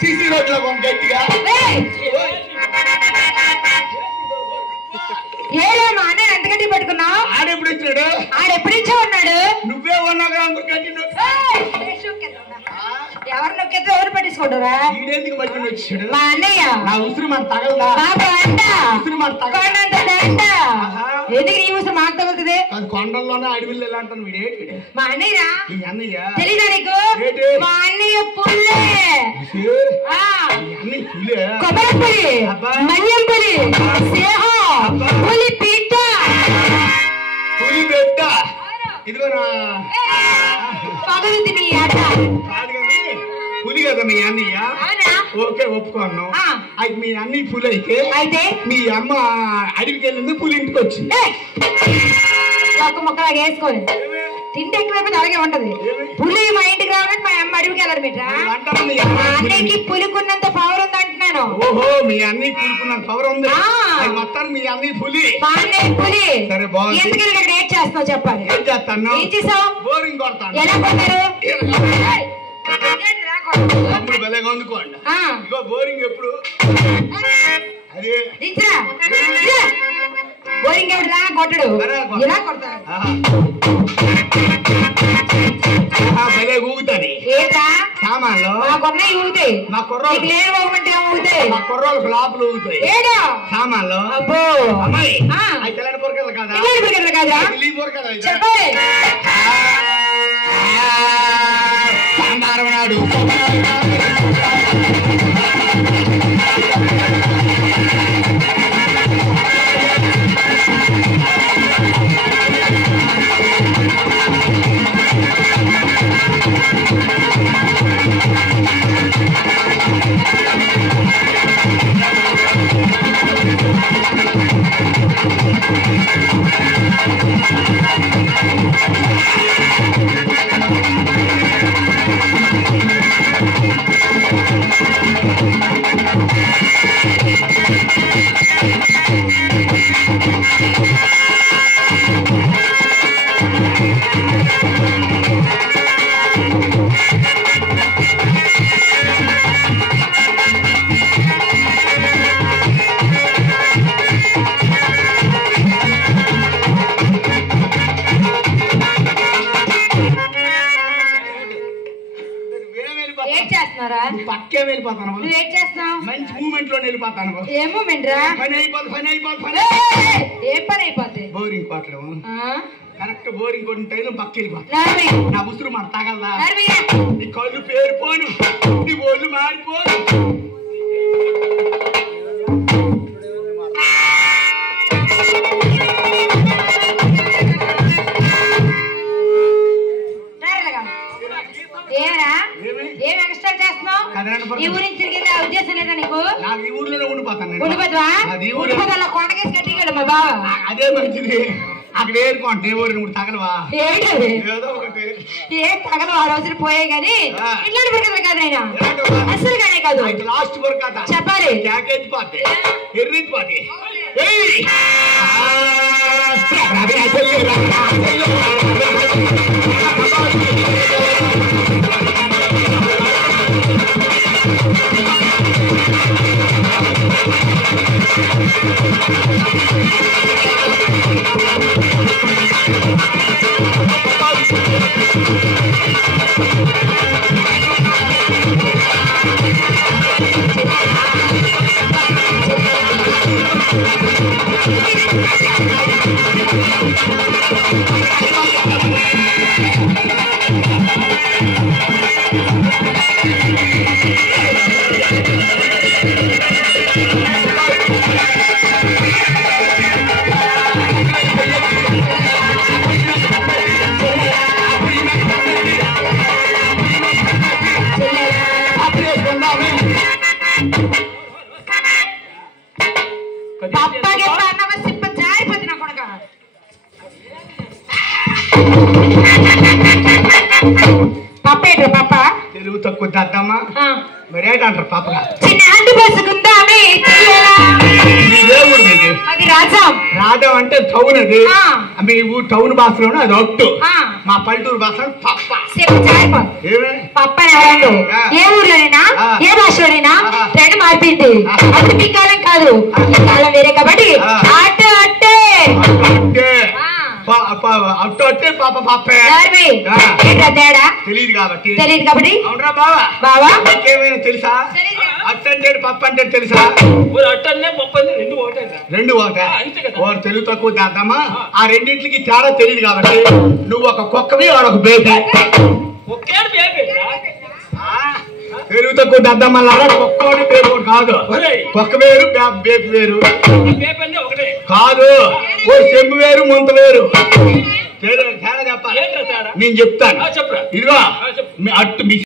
CC road లో గట్టిగా ఏలేమా అన్న ఎంత గట్టి పట్టుకున్నావు? ఆడెప్పుడు వచ్చాడు? ఆడెప్పుడు ఇచ్చా ఉన్నాడు? నువ్వే ఉన్నావు అనుకో గట్టి ఎవరు నొక్కితే ఎవరు పట్టించుకుంటారా? ఈడెందుకు పట్టుకుని వచ్చాడు? మా అన్నయ్య. నా ఉసురు మన తగలదా? ఉసురు మన తగలదా? ఎందుకు ఈ ఉసురు మాకు తగులుతుంది? కొండల్లోనే అడవిలో ఎలా అంటాను వీడేటి? మా అన్నయ్య. ఈ అన్నయ్య తెలీదా నీకు? మా అన్నయ్య పుల్లే. కొబ్బరి పులి, మన్యం పులి, సింహం, పులి పీట, పులి బిడ్డ. ఇదిగోనా పగలు తిని ఆట. పులి కదా మీ అన్నయ్య? ఓకే ఒప్పుకోను. అయితే మీ అన్నయ్య పులి అయితే మీ అమ్మ అడవికి వెళ్ళింది, పులి ఇంటికి వచ్చింది. ఒక్క మొక్కలాగా వేసుకోవాలి. తిండి ఎక్కువైపోతే అలాగే ఉంటది. పులి మా ఇంటికి రావాలంటే మా అమ్మ అడవికి వెళ్ళారు బిడ్డ. మా అన్నయ్యకి పులికున్నంత పవర్ ఉంది అంటున్నాను. ఓహో మీ అన్నయ్య పులికున్నంత పవర్ ఉంది. మొత్తం మీ అన్నయ్య పులి. మా అన్నయ్య పులి. సరే బాగుంది. ఎందుకని ఇక్కడ ఏం చేస్తావు చెప్పాలి? ఏం చేస్తాను? ఏం చేసావు? బోరింగ్ కొడతాను. ఎలా కొడతారు? తమ్ముడు భలేగా అందుకోండి. ఇగో బోరింగ్ ఎప్పుడు అదే బోరింగ్ ఎవడురా కొట్టడు, ఇలా కొడతాడు. భలే ఊగుతాయి. ఏంట్రా సామాన్లు మా కొన్నాయి ఊగుతాయి. మా కుర్రోళ్ళు లేని ఊగమంటే ఊగుతాయి. మా కుర్రోళ్ళకి లోపల ఊగుతాయి ఏదో సామాన్లు. అబ్బో అమ్మాయి అది తెల్లని పొరకలు కదా? కాదా చెప్పాలి. నాడు పక్కే వెళ్ళిపోతాను. నువ్వేం చేస్తున్నావు? మంచి మూమెంట్ లో వెళ్ళిపోతాను. ఏ మూమెంట్ రా? పని అయిపోతుంది. ఏం పని అయిపోతుంది? బోరింగ్ కొట్టడం. కరెక్ట్ బోరింగ్ కొట్టిన టైం పక్క వెళ్ళిపోతాను. నా ఉసురు మన తగలదా? నీ కళ్ళు పేరిపోను, నీ ఒళ్ళు మారిపోను. ఏం ఎక్స్ట్రా చేస్తున్నావు? ఈ ఊరికి తిరిగి ఉద్దేశం లేదా నీకు? ఈ ఊర్లోనే ఉండిపోతాను. ఉండిపోతా కొండకేసి కట్టిగాడు మా బావ. అదే మంచిది. అక్కడ ఏరుకోండి ఊరి తగలవా? ఏదో ఒకటి ఏం తగలవా? ఆ రోజులు పోయే గాని ఇట్లాంటి బురకలు కాదు ఆయన, అసలు గానే కాదు. లాస్ట్ బురకత చెప్పాలి. జాకెట్ పాతే ఎర్రిట్ పాతే పప్పగే అన్నవ సిప్ప జారిపోతుంది నా కొడుక పప్పేట్రా పప్ప తెలుగు తక్కువ దద్దమ్మా మరేటంటారు పాప చిన్న హ్యాండ్ బస్సుకుందా అని అది రాజం రాజం అంటే టౌన్ అది మీ ఊరు టౌన్ భాషలోనే అది ఒట్టు మా పల్లెటూరు భాషలో పప్ప పప్ప ఏ ఊర్లోనైనా ఏ భాషలోనైనా ట్రెండ్ మారిపోయింది అప్పుడు మీ కాలం కాదు ఈ కాలం వేరే కాబట్టి అట్టే అట్టే అట్టే పాప పప్పే తేడా తెలియదు కాబట్టి అవునరా బావా ఇంకేమైనా తెలుసా అట్టంటే పప్ప అంటే తెలుసా రెండు ఒకటే వాడు తెలుగు తక్కువ చేద్దామా ఆ రెండింటికి తేడా తెలియదు కాబట్టి నువ్వు ఒక కుక్కవి వాడు ఒక బేబీ తెలుగు తక్కువ దద్దమ్మ కుక్కని బేబీ కాదు కుక్క వేరు బేబీ వేరు కాదు ఓ చెంబు వేరు ముంత వేరు తేడా చెప్పాలి నేను చెప్తాను ఇదిగో అట్టు